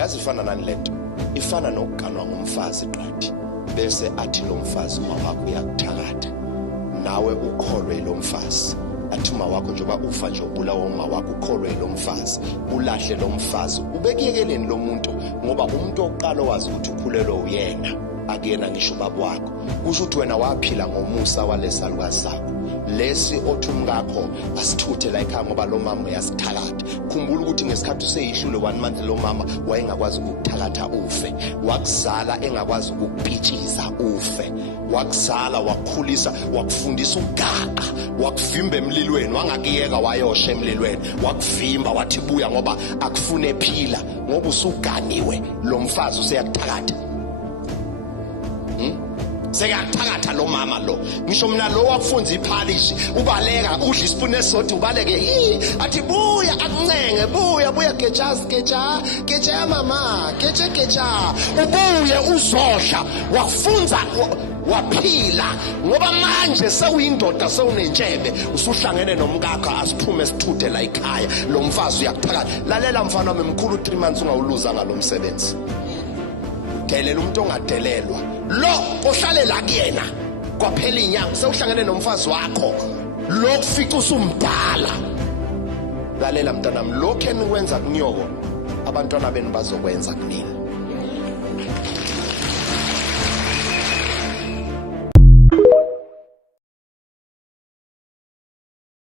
yazi ifana nani lento ifana nokuganwa ngumfazi qhathi bese athi lo mfazi wakho uyakuthakatha nawe ukholwe lo mfazi athi uma wakho njengoba ufa nje ubulawa uma wakho ukholwe lo mfazi ulahle lo mfazi ubekiyekeleni lo muntu ngoba umuntu oqala wazi ukuthi ukhulelwe uyena akuyena ngisho ubaba wakho kusho ukuthi wena waphila ngomusa walesalukazi zakho lesi othi umkakho asithuthe la ekhaya ngoba lo mama uyasithakatha khumbula ukuthi ngesikhathi useyihlule 1 month lo mama wayengakwazi ukukuthakatha ufe wakuzala engakwazi ukukupithiza ufe wakuzala wakukhulisa wakufundisa ugaqa wakuvimba emlilweni wangakiyeka wayosha emlilweni wakuvimba wathi buya ngoba akufune ephila ngoba usuganiwe lo mfazi useyakuthakatha sekathakatha lo mama lo ngisho mina lo wakufunza iphalishi ubaleka udla ispoon esodwa ubaleke athi buya akuncenge buya geja mama geja ubuye uzodla wakufunza waphila ngoba manje sewuyindoda sewunentshebe usuhlangene nomkakho asiphume sithuthe la ekhaya lo mfazi uyakuthakatha lalela mfana wami mkhulu 3 months ungawuluza ngalomsebenzi delela umuntu ongadelelwa lo ohlale la kuyena kwaphela inyanga sewuhlangene nomfazi wakho lo kufica usumdala lalela mntanami lokho enikwenza kunyoko abantwana benu bazokwenza kunini